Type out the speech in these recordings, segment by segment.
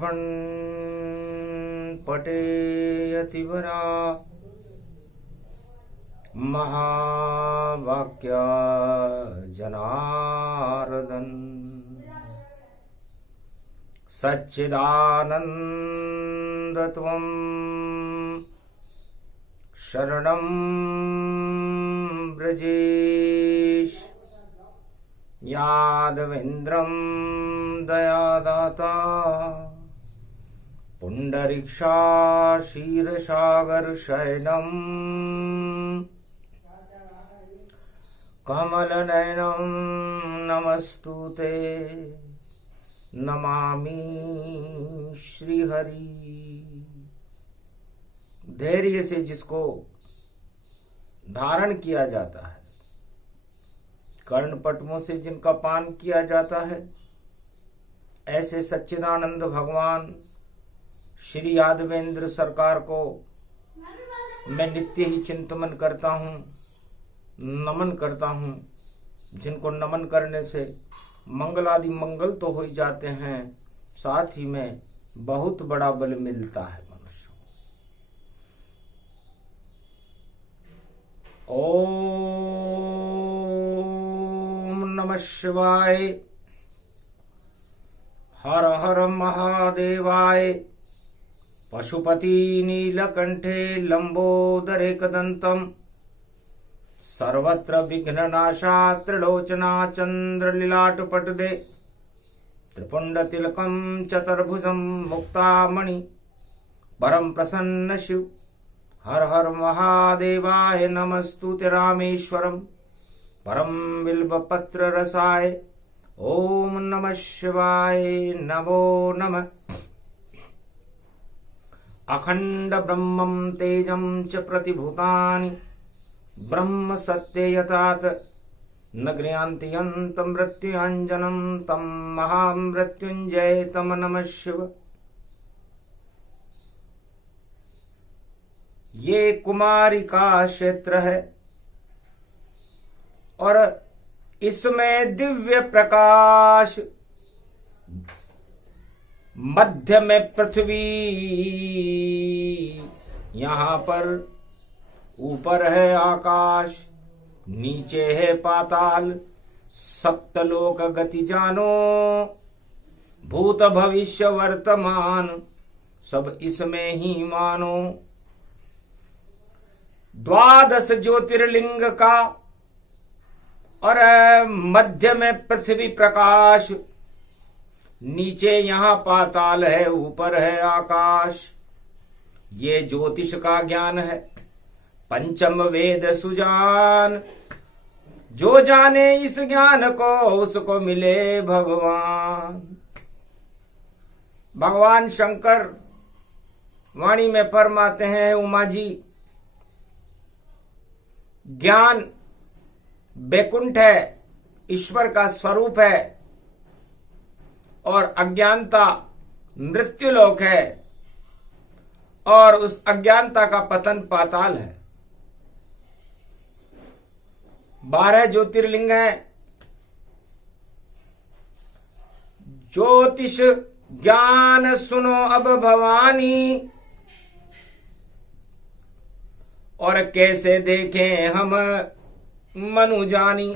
श्रवण पठेयतिवरा महावाक्या जनार्दन सच्चिदानन्दत्वं शरणं व्रजेश यादवेन्द्रं दयादाता पुण्डरीक्षा क्षीरसागरशयनं कमलनयनं नमस्तुते नमामि श्रीहरि। धैर्य से जिसको धारण किया जाता है, कर्णपटमों से जिनका पान किया जाता है, ऐसे सच्चिदानंद भगवान श्री यादवेंद्र सरकार को मैं नित्य ही चिंतन करता हूँ, नमन करता हूँ, जिनको नमन करने से मंगल आदि मंगल तो हो ही जाते हैं, साथ ही में बहुत बड़ा बल मिलता है मनुष्य को। ओम नमः शिवाय। हर हर महादेवाय। पशुपति नीलकंठे लंबोदरे कदंतम सर्वत्र विघ्ननाशा त्रिलोचना चंद्रलीलाटपटदे त्रिपुंडतिलकं चतुर्भुजं मुक्तामणि परम प्रसन्न शिव। हर हर महादेवाय नमस्तुते रामेश्वरम परम बिल्वपत्र रसाय। ओम नमः शिवाय। नमो नमः। अखंड ब्रह्मं तेजं च प्रतिभूतानि ब्रह्म सत्य यतात न गृह्णान्ति यन्तं मृत्युञ्जनं तं महामृत्युंजय तम नमः शिव। ये कुमारी का क्षेत्र है और इसमें दिव्य प्रकाश, मध्य में पृथ्वी, यहाँ पर ऊपर है आकाश, नीचे है पाताल। सप्तलोक गति जानो, भूत भविष्य वर्तमान सब इसमें ही मानो। 12 ज्योतिर्लिंग का और मध्य में पृथ्वी प्रकाश, नीचे यहाँ पाताल है, ऊपर है आकाश। ये ज्योतिष का ज्ञान है। पंचम वेद सुजान, जो जाने इस ज्ञान को उसको मिले भगवान। भगवान शंकर वाणी में फरमाते हैं, उमा जी, ज्ञान बैकुंठ है, ईश्वर का स्वरूप है, और अज्ञानता मृत्युलोक है, और उस अज्ञानता का पतन पाताल है। 12 ज्योतिर्लिंग हैं। ज्योतिष ज्ञान सुनो अब भवानी, और कैसे देखें हम मनु जानी।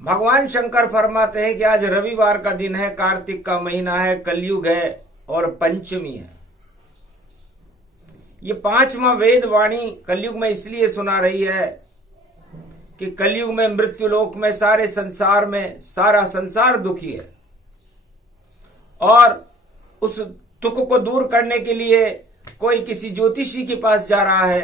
भगवान शंकर फरमाते हैं कि आज रविवार का दिन है, कार्तिक का महीना है, कलयुग है और पंचमी है। ये 5वां वेद वाणी कलयुग में इसलिए सुना रही है कि कलयुग में मृत्युलोक में सारे संसार में सारा संसार दुखी है, और उस दुख को दूर करने के लिए कोई किसी ज्योतिषी के पास जा रहा है,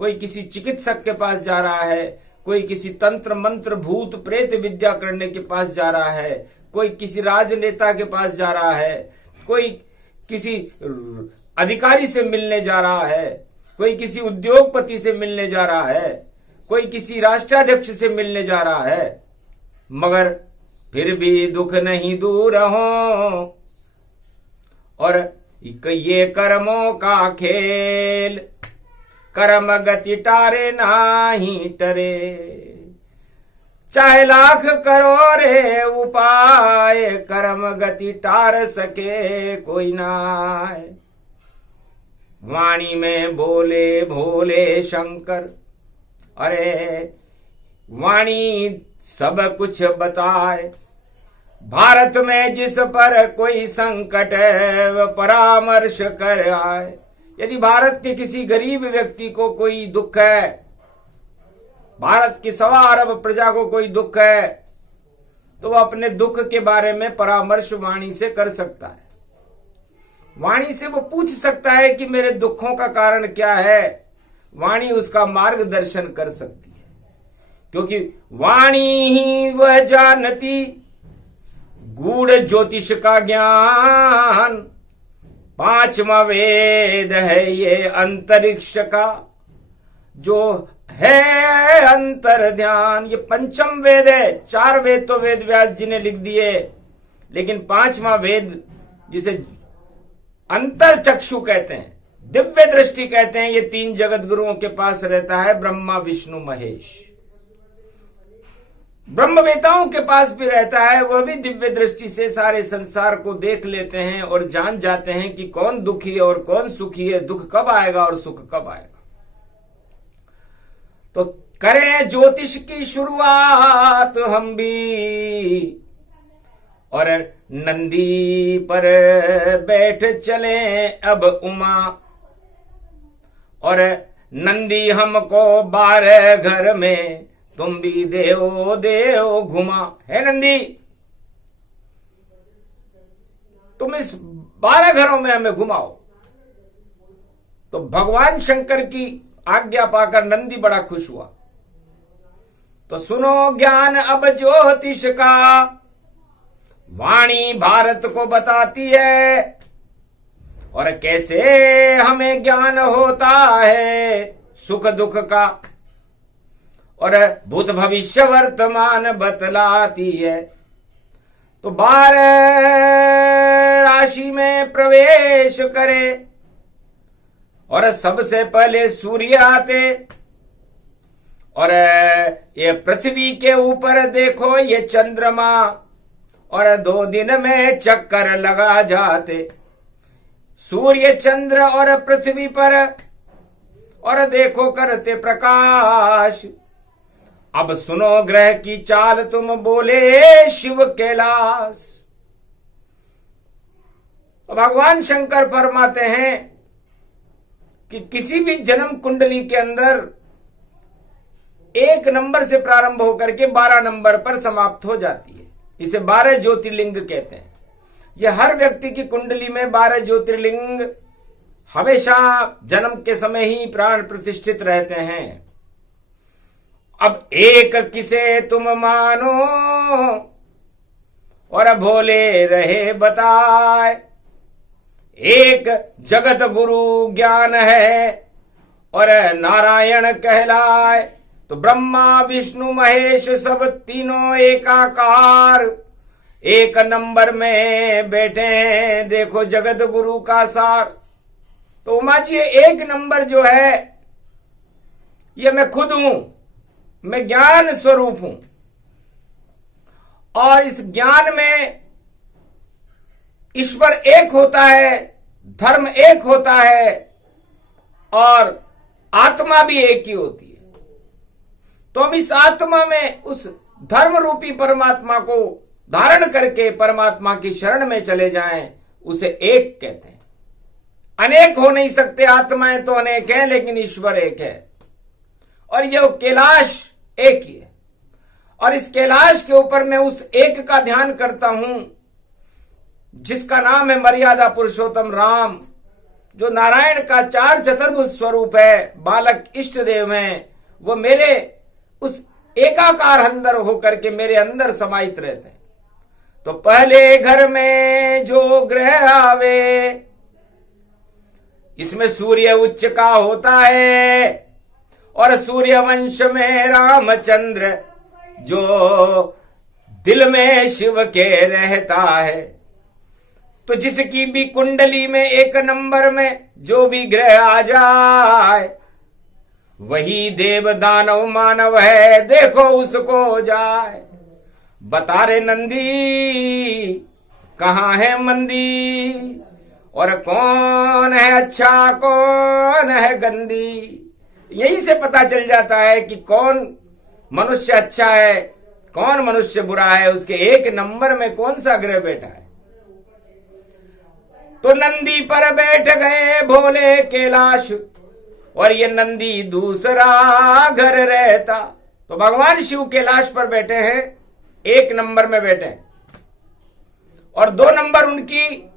कोई किसी चिकित्सक के पास जा रहा है, कोई किसी तंत्र मंत्र भूत प्रेत विद्या करने के पास जा रहा है, कोई किसी राजनेता के पास जा रहा है, कोई किसी अधिकारी से मिलने जा रहा है, कोई किसी उद्योगपति से मिलने जा रहा है, कोई किसी राष्ट्राध्यक्ष से मिलने जा रहा है, मगर फिर भी दुख नहीं दूर हो। और ये कर्मों का खेल, कर्म गति टारे नाही टरे। चाहे लाख करो रे उपाय, कर्म गति टार सके कोई नाय। वाणी में बोले भोले शंकर, अरे वाणी सब कुछ बताए। भारत में जिस पर कोई संकट है परामर्श कर आए। यदि भारत के किसी गरीब व्यक्ति को कोई दुख है, भारत की 1.25 अरब प्रजा को कोई दुख है, तो वह अपने दुख के बारे में परामर्श वाणी से कर सकता है। वाणी से वो पूछ सकता है कि मेरे दुखों का कारण क्या है। वाणी उसका मार्गदर्शन कर सकती है, क्योंकि वाणी ही वह जानती गूढ़ ज्योतिष का ज्ञान। 5वां वेद है ये अंतरिक्ष का, जो है अंतर ध्यान। ये 5म वेद है। 4 वेद तो वेद व्यास जी ने लिख दिए, लेकिन 5वां वेद जिसे अंतर चक्षु कहते हैं, दिव्य दृष्टि कहते हैं, ये 3 जगत गुरुओं के पास रहता है, ब्रह्मा विष्णु महेश। ब्रह्मवेताओं के पास भी रहता है, वह भी दिव्य दृष्टि से सारे संसार को देख लेते हैं और जान जाते हैं कि कौन दुखी है और कौन सुखी है, दुख कब आएगा और सुख कब आएगा। तो करें ज्योतिष की शुरुआत हम भी, और नंदी पर बैठ चले अब उमा। और नंदी हमको 12 घर में तुम भी देव देव घुमा। है नंदी, तुम इस 12 घरों में हमें घुमाओ। तो भगवान शंकर की आज्ञा पाकर नंदी बड़ा खुश हुआ। तो सुनो ज्ञान अब ज्योतिष का, वाणी भारत को बताती है, और कैसे हमें ज्ञान होता है सुख दुख का, और भूत भविष्य वर्तमान बतलाती है। तो 12 राशि में प्रवेश करे, और सबसे पहले सूर्य आते, और ये पृथ्वी के ऊपर देखो ये चंद्रमा, और 2 दिन में चक्कर लगा जाते सूर्य चंद्र और पृथ्वी पर, और देखो करते प्रकाश। अब सुनो ग्रह की चाल तुम बोले शिव कैलाश। तो भगवान शंकर फरमाते हैं कि किसी भी जन्म कुंडली के अंदर 1 नंबर से प्रारंभ होकर के 12 नंबर पर समाप्त हो जाती है। इसे 12 ज्योतिर्लिंग कहते हैं। यह हर व्यक्ति की कुंडली में 12 ज्योतिर्लिंग हमेशा जन्म के समय ही प्राण प्रतिष्ठित रहते हैं। अब एक किसे तुम मानो, और भोले रहे बताए। एक जगत गुरु ज्ञान है, और नारायण कहलाए। तो ब्रह्मा विष्णु महेश सब तीनों एकाकार, 1 नंबर में बैठे हैं। देखो जगत गुरु का सार। तो उमा जी 1 नंबर जो है ये मैं खुद हूं, मैं ज्ञान स्वरूप हूं, और इस ज्ञान में ईश्वर एक होता है, धर्म एक होता है, और आत्मा भी एक ही होती है। तो हम इस आत्मा में उस धर्म रूपी परमात्मा को धारण करके परमात्मा की शरण में चले जाएं, उसे एक कहते हैं। अनेक हो नहीं सकते, आत्माएं तो अनेक हैं, लेकिन ईश्वर एक है। और यह कैलाश एक ही है, और इस कैलाश के ऊपर मैं उस एक का ध्यान करता हूं जिसका नाम है मर्यादा पुरुषोत्तम राम, जो नारायण का 4 चतुर्भुज स्वरूप है, बालक इष्ट देव हैं। वो मेरे उस एकाकार अंदर होकर के मेरे अंदर समाहित रहते हैं। तो पहले घर में जो ग्रह आवे, इसमें सूर्य उच्च का होता है, और सूर्य वंश में रामचंद्र जो दिल में शिव के रहता है। तो जिसकी भी कुंडली में 1 नंबर में जो भी ग्रह आ जाए, वही देव दानव मानव है, देखो उसको जाए। बता रे नंदी कहाँ है मंदी, और कौन है अच्छा कौन है गंदी। यही से पता चल जाता है कि कौन मनुष्य अच्छा है, कौन मनुष्य बुरा है, उसके एक नंबर में कौन सा ग्रह बैठा है। तो नंदी पर बैठ गए भोले कैलाश, और ये नंदी दूसरा घर रहता। तो भगवान शिव कैलाश पर बैठे हैं, एक नंबर में बैठे हैं, और 2 नंबर उनकी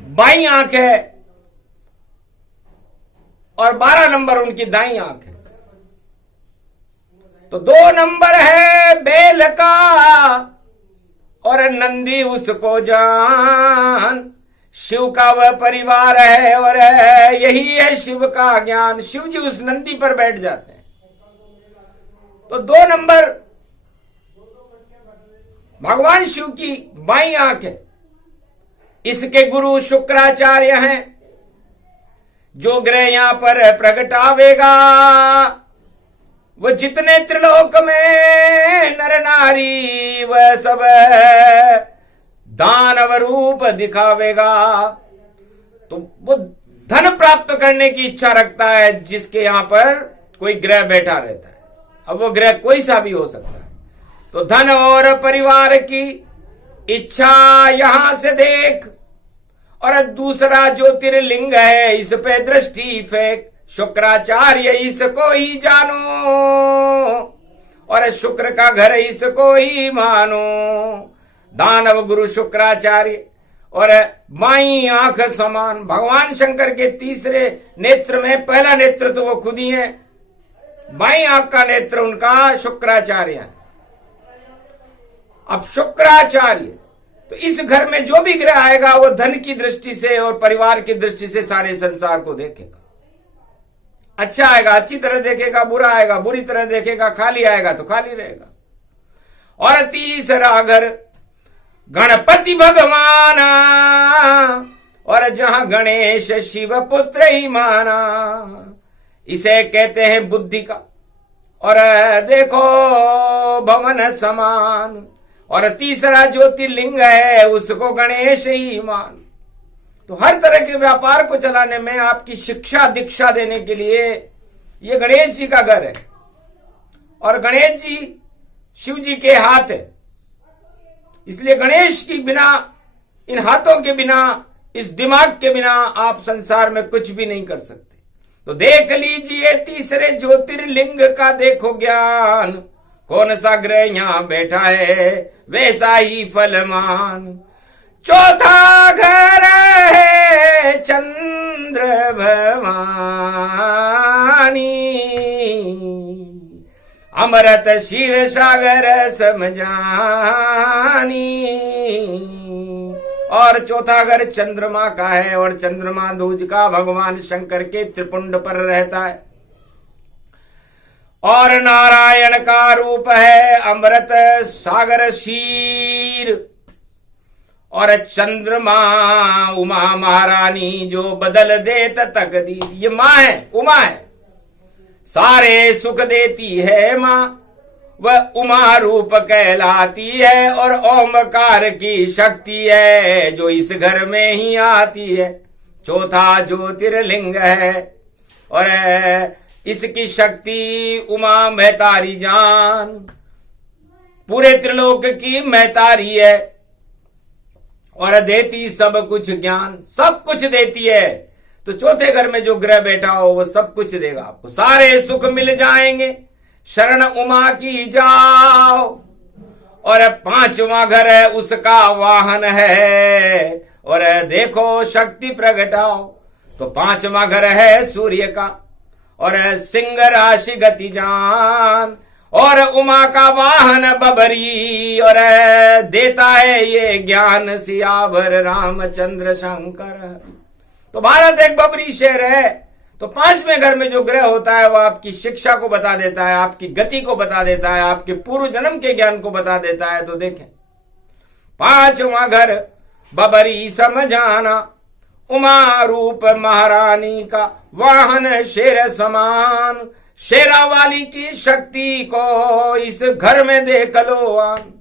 बाईं आंख है, और 12 नंबर उनकी दाईं आंख है। तो 2 नंबर है बेल का, और नंदी उसको जान। शिव का वह परिवार है, और यही है शिव का ज्ञान। शिव जी उस नंदी पर बैठ जाते हैं। तो 2 नंबर भगवान शिव की बाईं आंख है। इसके गुरु शुक्राचार्य हैं। जो ग्रह यहां पर प्रगटावेगा, वो जितने त्रिलोक में नर नारी वह सब दानव रूप दिखावेगा। तो वो धन प्राप्त करने की इच्छा रखता है जिसके यहां पर कोई ग्रह बैठा रहता है। अब वो ग्रह कोई सा भी हो सकता है। तो धन और परिवार की इच्छा यहां से देख, और दूसरा ज्योतिर्लिंग है इस पे दृष्टि फेंक। शुक्राचार्य इसको ही जानो, और शुक्र का घर इसको ही मानो। दानव गुरु शुक्राचार्य, और बाईं आंख समान। भगवान शंकर के तीसरे नेत्र में पहला नेत्र तो वो खुद ही है, बाईं आंख का नेत्र उनका शुक्राचार्य है। अब शुक्राचार्य तो इस घर में जो भी ग्रह आएगा वो धन की दृष्टि से और परिवार की दृष्टि से सारे संसार को देखेगा। अच्छा आएगा अच्छी तरह देखेगा, बुरा आएगा बुरी तरह देखेगा, खाली आएगा तो खाली रहेगा। और तीसरा घर गणपति भगवान, और जहां गणेश शिव पुत्र ही माना। इसे कहते हैं बुद्धि का, और देखो भवन समान। और तीसरा ज्योतिर्लिंग है उसको गणेश ही मान। तो हर तरह के व्यापार को चलाने में आपकी शिक्षा दीक्षा देने के लिए ये गणेश जी का घर है। और गणेश जी शिव जी के हाथ है, इसलिए गणेश के बिना, इन हाथों के बिना, इस दिमाग के बिना आप संसार में कुछ भी नहीं कर सकते। तो देख लीजिए तीसरे ज्योतिर्लिंग का देखो ज्ञान। कौन सा ग्रह यहां बैठा है वैसा ही फलमान। चौथा घर है चंद्र भवानी, अमृत क्षीर सागर समझानी। और चौथा घर चंद्रमा का है, और चंद्रमा दूज का भगवान शंकर के त्रिपुंड पर रहता है। और नारायण का रूप है अमृत सागर क्षीर। और चंद्रमा उमा महारानी जो बदल देत तकदीर। ये माँ है, उमा है, सारे सुख देती है माँ, वह उमा रूप कहलाती है। और ओमकार की शक्ति है जो इस घर में ही आती है। चौथा ज्योतिर्लिंग है, और इसकी शक्ति उमा महतारी जान, पूरे त्रिलोक की महतारी है। और देती सब कुछ ज्ञान, सब कुछ देती है। तो चौथे घर में जो ग्रह बैठा हो वो सब कुछ देगा आपको, सारे सुख मिल जाएंगे। शरण उमा की जाओ। और पांचवा घर है उसका वाहन है, और देखो शक्ति प्रगटाओ। तो पांचवा घर है सूर्य का, और सिंह राशि गति जान। और उमा का वाहन बबरी, और देता है ये ज्ञान सियावर रामचंद्र शंकर। तो भारत एक बबरी शहर है। तो पांचवें घर में जो ग्रह होता है वो आपकी शिक्षा को बता देता है, आपकी गति को बता देता है, आपके पूर्व जन्म के ज्ञान को बता देता है। तो देखें पांचवा घर बबरी समझाना, उमा रूप महारानी का वाहन शेर समान, शेरा वाली की शक्ति को इस घर में देख लो आन।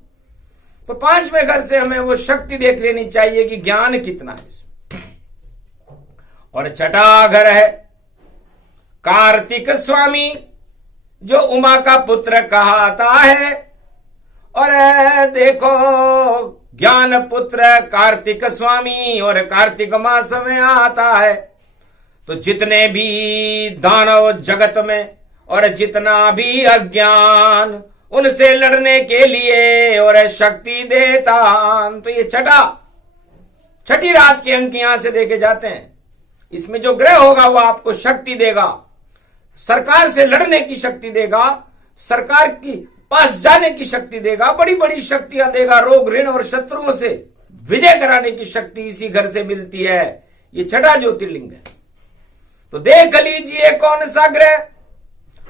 तो पांचवें घर से हमें वो शक्ति देख लेनी चाहिए कि ज्ञान कितना है इसमें। और छठा घर है कार्तिक स्वामी, जो उमा का पुत्र कहता है। और देखो ज्ञान पुत्र कार्तिक स्वामी, और कार्तिक मास में आता है तो जितने भी दानव जगत में और जितना भी अज्ञान, उनसे लड़ने के लिए और शक्ति देता। तो ये छठी रात के अंक यहां से देखे जाते हैं। इसमें जो ग्रह होगा वो आपको शक्ति देगा, सरकार से लड़ने की शक्ति देगा, सरकार की पास जाने की शक्ति देगा, बड़ी बड़ी शक्तियां देगा, रोग ऋण और शत्रुओं से विजय कराने की शक्ति इसी घर से मिलती है। ये छठा ज्योतिर्लिंग है। तो देख लीजिए कौन सा ग्रह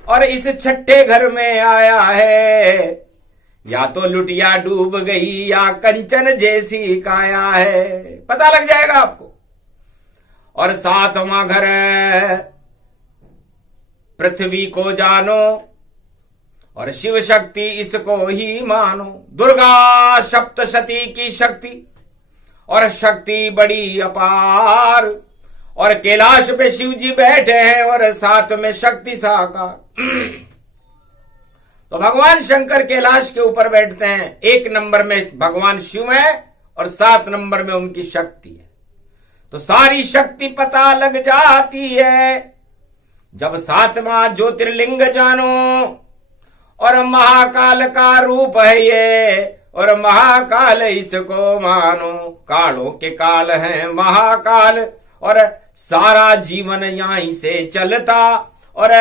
और इस छठे घर में आया है। या तो लुटिया डूब गई या कंचन जैसी काया है, पता लग जाएगा आपको। और सातवां घर पृथ्वी को जानो और शिव शक्ति इसको ही मानो। दुर्गा सप्तशती की शक्ति और शक्ति बड़ी अपार। और कैलाश पे शिव जी बैठे हैं और साथ में शक्ति साकार। तो भगवान शंकर कैलाश के ऊपर बैठते हैं। 1 नंबर में भगवान शिव है और 7 नंबर में उनकी शक्ति है। तो सारी शक्ति पता लग जाती है जब 7वां ज्योतिर्लिंग जानो। और महाकाल का रूप है ये, और महाकाल इसको मानो। कालों के काल है महाकाल, और सारा जीवन यहीं से चलता, और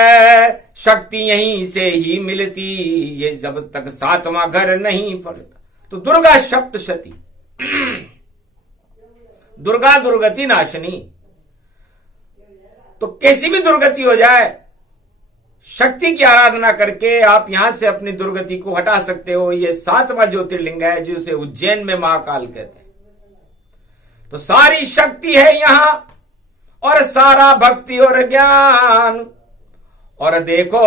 शक्ति यहीं से ही मिलती, ये जब तक 7वां घर नहीं पड़ता। तो दुर्गा सप्तशती, दुर्गा दुर्गति नाशनी। तो कैसी भी दुर्गति हो जाए, शक्ति की आराधना करके आप यहां से अपनी दुर्गति को हटा सकते हो। ये 7वां ज्योतिर्लिंग है जिसे उज्जैन में महाकाल कहते हैं। तो सारी शक्ति है यहां और सारा भक्ति और ज्ञान। और देखो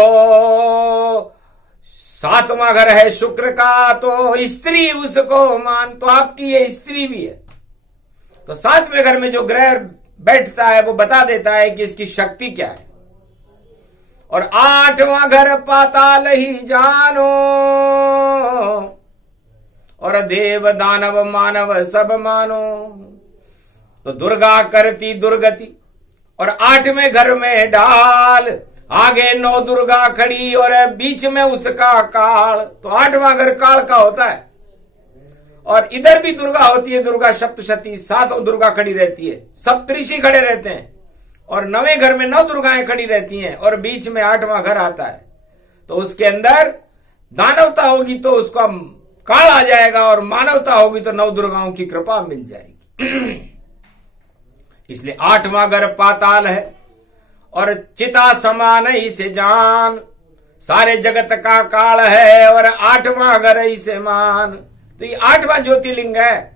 7वां घर है शुक्र का, तो स्त्री उसको मान। तो आपकी ये स्त्री भी है। तो 7वें घर में जो ग्रह बैठता है वो बता देता है कि इसकी शक्ति क्या है। और 8वां घर पाताल ही जानो, और देव दानव मानव सब मानो। तो दुर्गा करती दुर्गति, और 8वें घर में डाल, आगे 9 दुर्गा खड़ी और बीच में उसका काल। तो 8वां घर काल का होता है। और इधर भी दुर्गा होती है, दुर्गा सप्तशती, 7 दुर्गा खड़ी रहती है, सप्तऋषि खड़े रहते हैं। और 9वें घर में 9 दुर्गाएं खड़ी रहती हैं, और बीच में 8वां घर आता है। तो उसके अंदर दानवता होगी तो उसका काल आ जाएगा, और मानवता होगी तो 9 दुर्गाओं की कृपा मिल जाएगी। इसलिए 8वां घर पाताल है, और चिता समान इसे जान। सारे जगत का काल है, और 8वां घर इसे मान। तो ये 8वां ज्योतिर्लिंग है,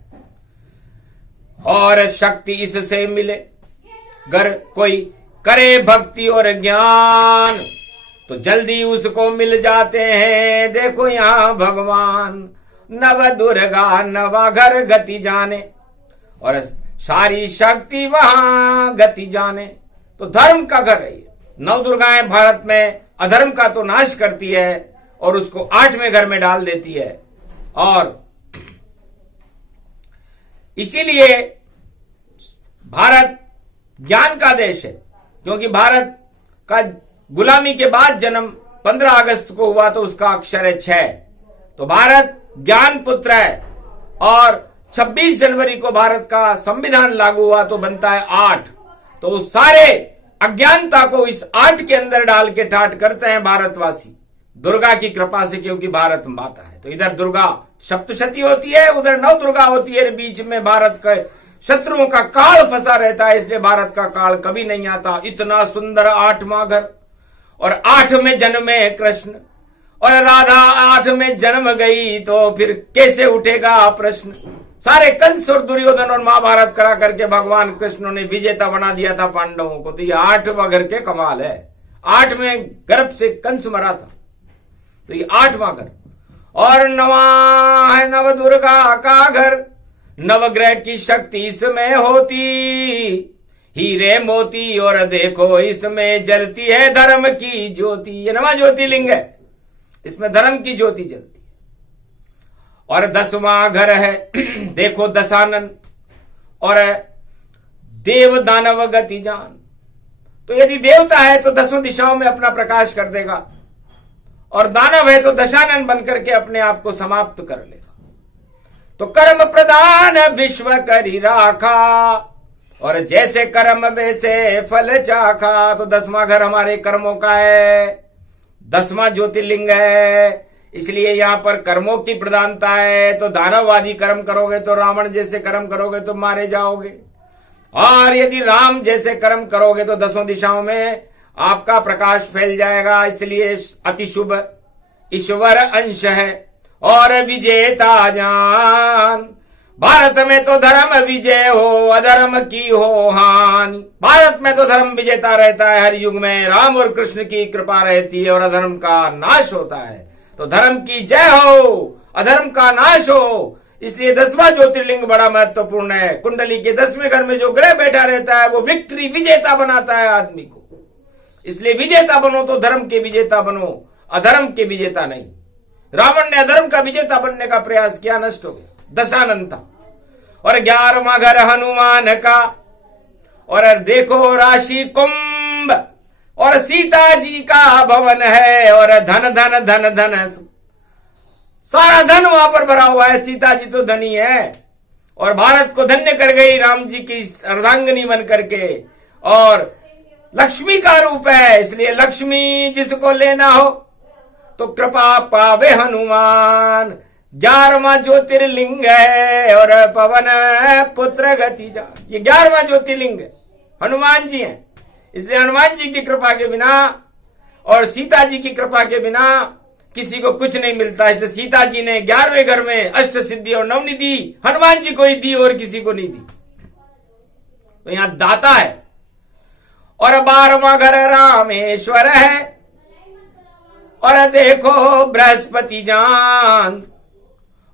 और शक्ति इससे मिले। अगर कोई करे भक्ति और ज्ञान तो जल्दी उसको मिल जाते हैं। देखो यहां भगवान नव दुर्गा नवा घर गति जाने, और सारी शक्ति वहां गति जाने। तो धर्म का घर है ये। 9 दुर्गाएं भारत में अधर्म का तो नाश करती है और उसको 8वें घर में डाल देती है। और इसीलिए भारत ज्ञान का देश है, क्योंकि भारत का गुलामी के बाद जन्म 15 अगस्त को हुआ तो उसका अक्षर है 6। तो भारत ज्ञान पुत्र है। और 26 जनवरी को भारत का संविधान लागू हुआ तो बनता है 8। तो सारे अज्ञानता को इस 8 के अंदर डाल के ठाट करते हैं भारतवासी, दुर्गा की कृपा से, क्योंकि भारत माता है। तो इधर दुर्गा सप्तशती होती है, उधर 9 दुर्गा होती है, बीच में भारत के शत्रुओं का काल फंसा रहता है। इसलिए भारत का काल कभी नहीं आता। इतना सुंदर 8वां घर, और 8 में जन्मे कृष्ण, और राधा 8 में जन्म गई तो फिर कैसे उठेगा प्रश्न। सारे कंस और दुर्योधन और महाभारत करा करके भगवान कृष्ण ने विजेता बना दिया था पांडवों को। तो ये 8वां घर के कमाल है। 8वें गर्भ से कंस मरा था, तो ये 8वां घर। और 9वां है नव दुर्गा का घर, नवग्रह की शक्ति इसमें होती, हीरे मोती और देखो इसमें जलती है धर्म की ज्योति। ये 9वां ज्योतिर्लिंग है, इसमें धर्म की ज्योति जलती है। और 10वां घर है देखो दशानन और देव दानव गति जान। तो यदि देवता है तो 10 दिशाओं में अपना प्रकाश कर देगा, और दानव है तो दशानन बनकर के अपने आप को समाप्त कर लेगा। तो कर्म प्रदान विश्व करी राखा, और जैसे कर्म वैसे फल चाखा। तो 10वां घर हमारे कर्मों का है, 10वां ज्योतिर्लिंग है, इसलिए यहां पर कर्मों की प्रधानता है। तो दानववादी कर्म करोगे तो रावण जैसे कर्म करोगे तो मारे जाओगे, और यदि राम जैसे कर्म करोगे तो 10 दिशाओं में आपका प्रकाश फैल जाएगा। इसलिए अति शुभ ईश्वर अंश है और विजेता जान। भारत में तो धर्म विजय हो, अधर्म की हो हानि। भारत में तो धर्म विजेता रहता है हर युग में, राम और कृष्ण की कृपा रहती है, और अधर्म का नाश होता है। तो धर्म की जय हो, अधर्म का नाश हो। इसलिए 10वां ज्योतिर्लिंग बड़ा महत्वपूर्ण है। कुंडली के 10वें घर में जो ग्रह बैठा रहता है वो विक्ट्री, विजेता बनाता है आदमी को। इसलिए विजेता बनो तो धर्म के विजेता बनो, अधर्म के विजेता नहीं। रावण ने अधर्म का विजेता बनने का प्रयास किया, नष्ट हो गया, दशानन था। और 11वां घर हनुमान का, और देखो राशि कुंभ, और सीता जी का भवन है, और धन धन धन धन, सारा धन वहां पर भरा हुआ है। सीता जी तो धनी है, और भारत को धन्य कर गई राम जी की अर्धांगिनी बन करके, और लक्ष्मी का रूप है। इसलिए लक्ष्मी जिसको लेना हो तो कृपा पावे हनुमान। 11वां ज्योतिर्लिंग है, और पवन पुत्र गति जा। ये 11वां ज्योतिर्लिंग है, हनुमान जी हैं। इसलिए हनुमान जी की कृपा के बिना और सीता जी की कृपा के बिना किसी को कुछ नहीं मिलता। इसलिए सीता जी ने 11वें घर में अष्ट सिद्धि और नवनिधि हनुमान जी को ही दी और किसी को नहीं दी। तो यहां दाता है। और 12वां घर रामेश्वर है, और देखो बृहस्पति जान,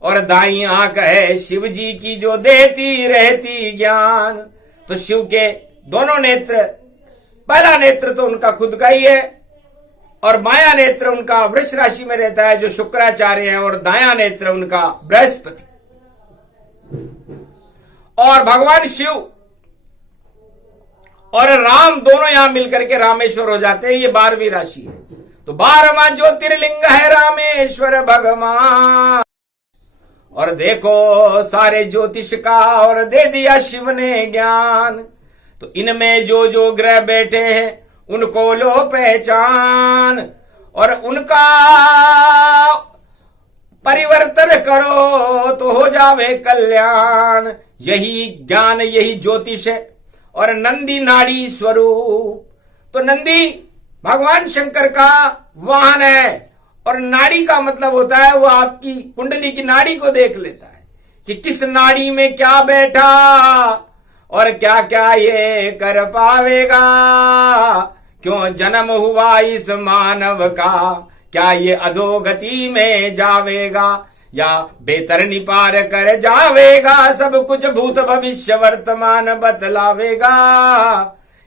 और दाई आंख है शिव जी की जो देती रहती ज्ञान। तो शिव के दोनों नेत्र, पहला नेत्र तो उनका खुद का ही है, और बायां नेत्र उनका वृष राशि में रहता है जो शुक्राचार्य है, और दायां नेत्र उनका बृहस्पति। और भगवान शिव और राम दोनों यहां मिलकर के रामेश्वर हो जाते हैं। ये 12वीं राशि है। तो 12वां ज्योतिर्लिंग है रामेश्वर भगवान। और देखो सारे ज्योतिष का और दे दिया शिव ने ज्ञान। तो इनमें जो जो ग्रह बैठे हैं उनको लो पहचान, और उनका परिवर्तन करो तो हो जावे कल्याण। यही ज्ञान, यही ज्योतिष है। और नंदी नाड़ी स्वरूप, तो नंदी भगवान शंकर का वाहन है, और नाड़ी का मतलब होता है वो आपकी कुंडली की नाड़ी को देख लेता है कि किस नाड़ी में क्या बैठा और क्या क्या ये कर पावेगा। क्यों जन्म हुआ इस मानव का, क्या ये अधोगति में जावेगा या बेतरनी पार कर जावेगा। सब कुछ भूत भविष्य वर्तमान बतलावेगा।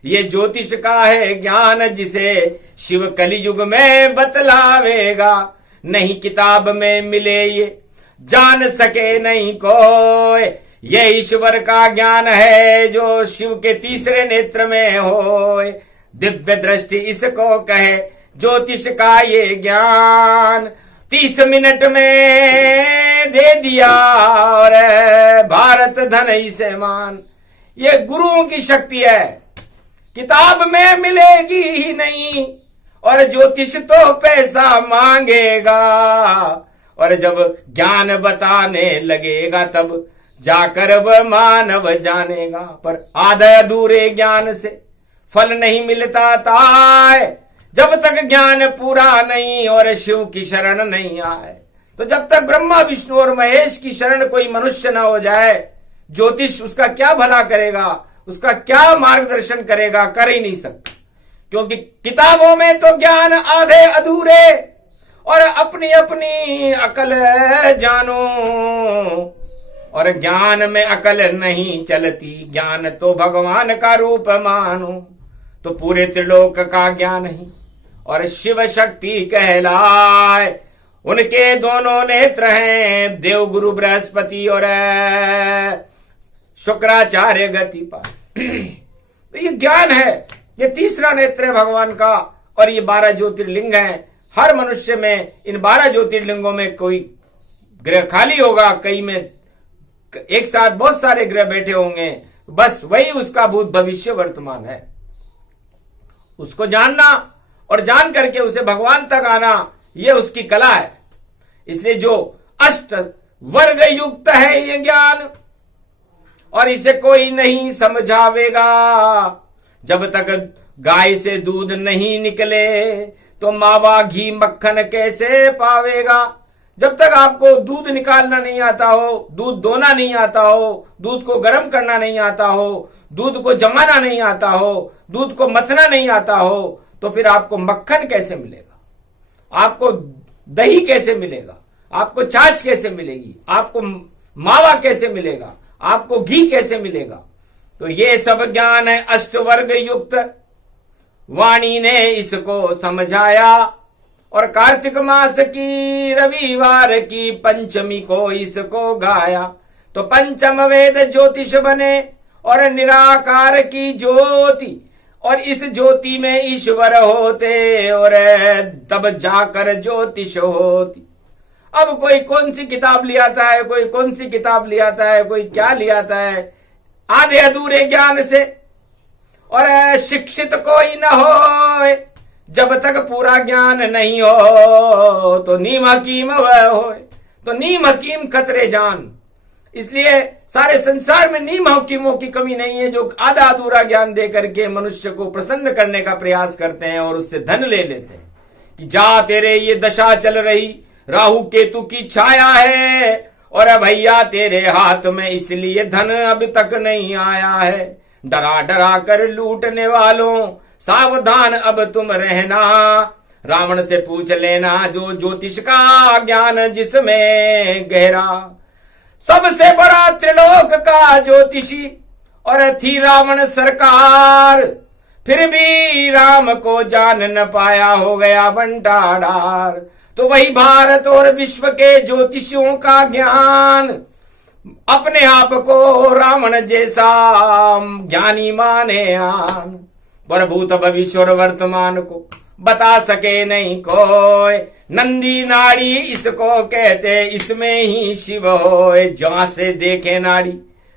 ये ज्योतिष का है ज्ञान जिसे शिव कलयुग में बतलावेगा। नहीं किताब में मिले ये जान सके नहीं कोई, ये ईश्वर का ज्ञान है जो शिव के तीसरे नेत्र में हो। दिव्य दृष्टि इसको कहे ज्योतिष का ये ज्ञान। 30 मिनट में दे दिया और भारत धन इसे मान। ये गुरुओं की शक्ति है, किताब में मिलेगी ही नहीं, और ज्योतिष तो पैसा मांगेगा। और जब ज्ञान बताने लगेगा तब जाकर वह मानव जानेगा। पर आधे अधूरे ज्ञान से फल नहीं मिलता ताय, जब तक ज्ञान पूरा नहीं और शिव की शरण नहीं आए। तो जब तक ब्रह्मा विष्णु और महेश की शरण कोई मनुष्य ना हो जाए, ज्योतिष उसका क्या भला करेगा, उसका क्या मार्गदर्शन करेगा, कर ही नहीं सकता। क्योंकि किताबों में तो ज्ञान आधे अधूरे और अपनी अपनी अकल जानो, और ज्ञान में अकल नहीं चलती, ज्ञान तो भगवान का रूप मानो। तो पूरे त्रिलोक का ज्ञान ही और शिव शक्ति कहलाए, उनके दोनों नेत्र हैं, देव गुरु बृहस्पति और शुक्राचार्य गति पाए। तो ये ज्ञान है, ये तीसरा नेत्र है भगवान का, और ये 12 ज्योतिर्लिंग हैं। हर मनुष्य में इन 12 ज्योतिर्लिंगों में कोई ग्रह खाली होगा, कई में एक साथ बहुत सारे ग्रह बैठे होंगे, बस वही उसका भूत भविष्य वर्तमान है। उसको जानना और जान करके उसे भगवान तक आना, ये उसकी कला है। इसलिए जो अष्ट वर्ग युक्त है ये ज्ञान, और इसे कोई नहीं समझावेगा। जब तक गाय से दूध नहीं निकले तो मावा घी मक्खन कैसे पावेगा। जब तक आपको दूध निकालना नहीं आता हो, दूध दोना नहीं आता हो, दूध को गर्म करना नहीं आता हो, दूध को जमाना नहीं आता हो, दूध को मथना नहीं आता हो, तो फिर आपको मक्खन कैसे मिलेगा, आपको दही कैसे मिलेगा, आपको छाछ कैसे मिलेगी, आपको मावा कैसे मिलेगा, आपको घी कैसे मिलेगा। तो ये सब ज्ञान है अष्टवर्ग युक्त, वाणी ने इसको समझाया। और कार्तिक मास की रविवार की पंचमी को इसको गाया। तो पंचम वेद ज्योतिष बने और निराकार की ज्योति, और इस ज्योति में ईश्वर होते और तब जाकर ज्योतिष होती। अब कोई कौन सी किताब ले आता है, कोई कौन सी किताब ले आता है, कोई क्या ले आता है, आधे अधूरे ज्ञान से। और शिक्षित कोई न हो जब तक पूरा ज्ञान नहीं हो, तो नीम हकीम वह हो, तो नीम हकीम खतरे जान। इसलिए सारे संसार में नीम हकीमों की कमी नहीं है, जो आधा अधूरा ज्ञान दे करके मनुष्य को प्रसन्न करने का प्रयास करते हैं और उससे धन ले लेते हैं कि जा तेरे ये दशा चल रही, राहु केतु की छाया है, और भैया तेरे हाथ में इसलिए धन अब तक नहीं आया है। डरा डरा कर लूटने वालों सावधान अब तुम रहना, रावण से पूछ लेना जो ज्योतिष का ज्ञान जिसमें गहरा। सबसे बड़ा त्रिलोक का ज्योतिषी और थी रावण सरकार, फिर भी राम को जान न पाया, हो गया बंटाढार। तो वही भारत और विश्व के ज्योतिषियों का ज्ञान, अपने आप को रावण जैसा ज्ञानी माने आन, पर भूत भविष्य और वर्तमान को बता सके नहीं कोई। नंदी नाड़ी इसको कहते, इसमें ही शिव होए, जहां से देखे नाड़ी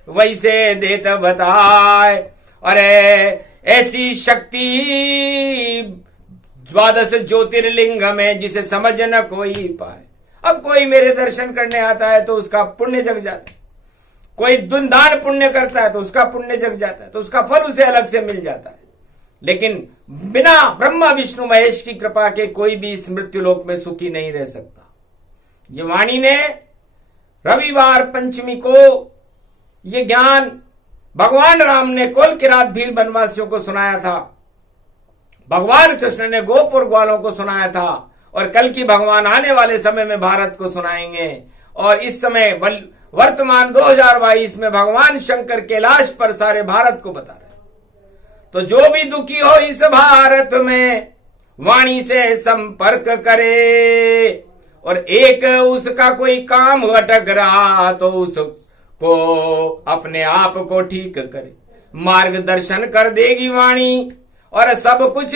वैसे देत बताए। अरे ऐसी शक्ति 12 ज्योतिर्लिंग में जिसे समझ न कोई पाए। अब कोई मेरे दर्शन करने आता है तो उसका पुण्य जग जाता है, कोई दान पुण्य करता है तो उसका पुण्य जग जाता है, तो उसका फल उसे अलग से मिल जाता है। लेकिन बिना ब्रह्मा विष्णु महेश की कृपा के कोई भी इस मृत्युलोक में सुखी नहीं रह सकता। ये वाणी ने रविवार पंचमी को ये ज्ञान भगवान राम ने कोल किरात भील वनवासियों को सुनाया था, भगवान कृष्ण ने गोपुर ग्वालों को सुनाया था, और कल की भगवान आने वाले समय में भारत को सुनाएंगे। और इस समय वर्तमान 2022 में भगवान शंकर कैलाश पर सारे भारत को बता रहे। तो जो भी दुखी हो इस भारत में वाणी से संपर्क करे, और एक उसका कोई काम अटक रहा तो उसको अपने आप को ठीक करे, मार्गदर्शन कर देगी वाणी और सब कुछ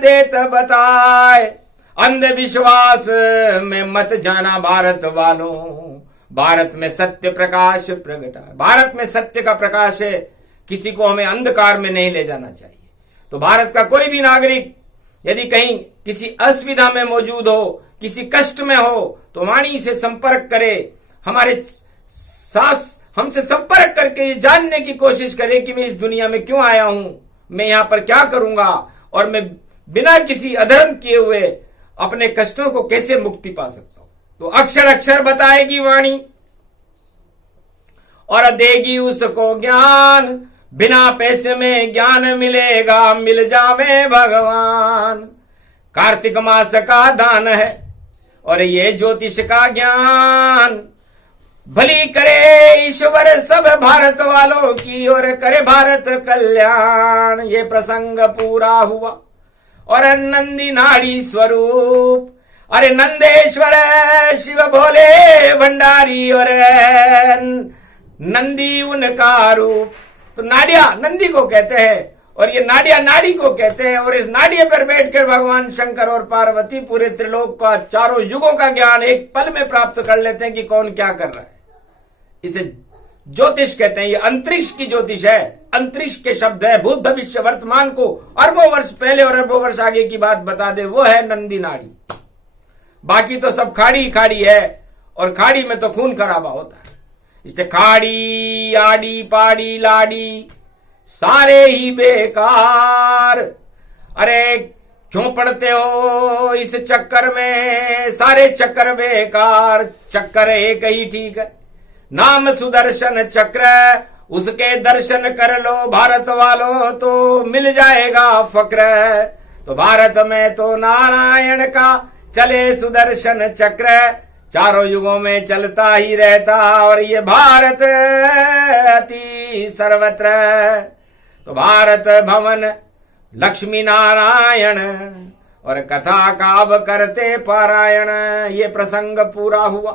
देत बताए। अंधविश्वास में मत जाना भारत वालों, भारत में सत्य प्रकाश प्रगटा है, भारत में सत्य का प्रकाश है, किसी को हमें अंधकार में नहीं ले जाना चाहिए। तो भारत का कोई भी नागरिक यदि कहीं किसी असुविधा में मौजूद हो, किसी कष्ट में हो, तो वाणी से संपर्क करे, हमारे साथ हमसे संपर्क करके ये जानने की कोशिश करे कि मैं इस दुनिया में क्यों आया हूं, मैं यहां पर क्या करूंगा, और मैं बिना किसी अधर्म किए हुए अपने कष्टों को कैसे मुक्ति पा सकता हूं। तो अक्षर अक्षर बताएगी वाणी और देगी उसको ज्ञान। बिना पैसे में ज्ञान मिलेगा, मिल जावे भगवान। कार्तिक मास का दान है और ये ज्योतिष का ज्ञान। भली करे ईश्वर सब भारत वालों की और करे भारत कल्याण। ये प्रसंग पूरा हुआ और नंदी नाड़ी स्वरूप, अरे नंदेश्वर शिव भोले भंडारी और नंदी उनका रूप। तो नाड़िया नंदी को कहते हैं और ये नाड़िया नाड़ी को कहते हैं। और इस नाड़िया पर बैठकर भगवान शंकर और पार्वती पूरे त्रिलोक का, चारों युगों का ज्ञान एक पल में प्राप्त कर लेते हैं कि कौन क्या कर रहा है। इसे ज्योतिष कहते हैं। ये अंतरिक्ष की ज्योतिष है, अंतरिक्ष के शब्द है। भूत भविष्य वर्तमान को अरबों वर्ष पहले और अरबों वर्ष आगे की बात बता दे, वो है नंदी नाड़ी। बाकी तो सब खाड़ी खाड़ी है और खाड़ी में तो खून खराबा होता है। इसलिए खाड़ी आड़ी पाड़ी लाड़ी सारे ही बेकार। अरे क्यों पढ़ते हो इस चक्कर में, सारे चक्कर बेकार। चक्कर एक ही ठीक है, नाम सुदर्शन चक्र, उसके दर्शन कर लो भारत वालों तो मिल जाएगा फक्र। तो भारत में तो नारायण का चले सुदर्शन चक्र, चारों युगों में चलता ही रहता और ये भारत अति सर्वत्र। तो भारत भवन लक्ष्मी नारायण और कथा का अब करते पारायण। ये प्रसंग पूरा हुआ,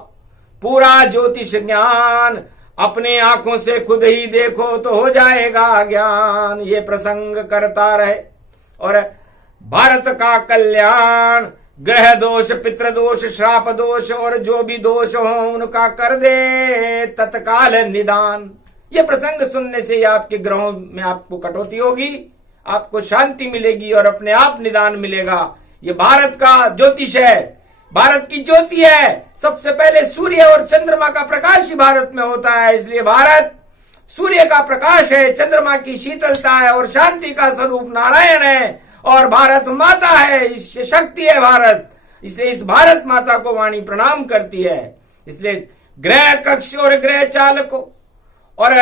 पूरा ज्योतिष ज्ञान। अपने आंखों से खुद ही देखो तो हो जाएगा ज्ञान। ये प्रसंग करता रहे और भारत का कल्याण। ग्रह दोष, पितृदोष, श्राप दोष और जो भी दोष हो उनका कर दे तत्काल निदान। ये प्रसंग सुनने से आपके ग्रहों में आपको कटौती होगी, आपको शांति मिलेगी और अपने आप निदान मिलेगा। ये भारत का ज्योतिष है, भारत की ज्योति है। सबसे पहले सूर्य और चंद्रमा का प्रकाश ही भारत में होता है। इसलिए भारत सूर्य का प्रकाश है, चंद्रमा की शीतलता है और शांति का स्वरूप नारायण है और भारत माता है, इससे शक्ति है भारत। इसलिए इस भारत माता को वाणी प्रणाम करती है। इसलिए ग्रह कक्ष और ग्रह चाल को और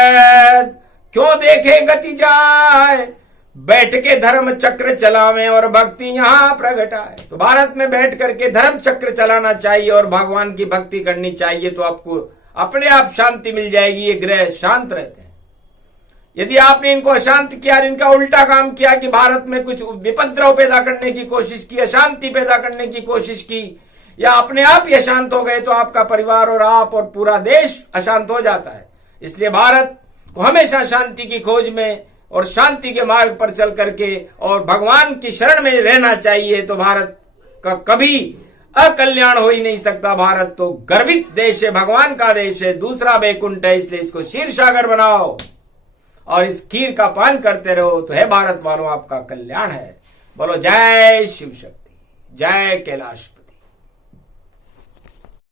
क्यों देखे गति जाए, बैठ के धर्म चक्र चलावे और भक्ति यहाँ प्रगटाए। तो भारत में बैठ करके धर्म चक्र चलाना चाहिए और भगवान की भक्ति करनी चाहिए, तो आपको अपने आप शांति मिल जाएगी। ये ग्रह शांत रहते हैं। यदि आपने इनको अशांत किया, इनका उल्टा काम किया कि भारत में कुछ विपद्रव पैदा करने की कोशिश की, अशांति पैदा करने की कोशिश की, या अपने आप ही अशांत हो गए, तो आपका परिवार और आप और पूरा देश अशांत हो जाता है। इसलिए भारत को हमेशा शांति की खोज में और शांति के मार्ग पर चल करके और भगवान की शरण में रहना चाहिए। तो भारत का कभी अकल्याण हो ही नहीं सकता। भारत तो गर्वित देश है, भगवान का देश है, दूसरा वैकुंठ है। इसलिए इसको क्षीर सागर बनाओ और इस खीर का पान करते रहो, तो है भारत वालों आपका कल्याण है। बोलो जय शिव शक्ति, जय कैलाश।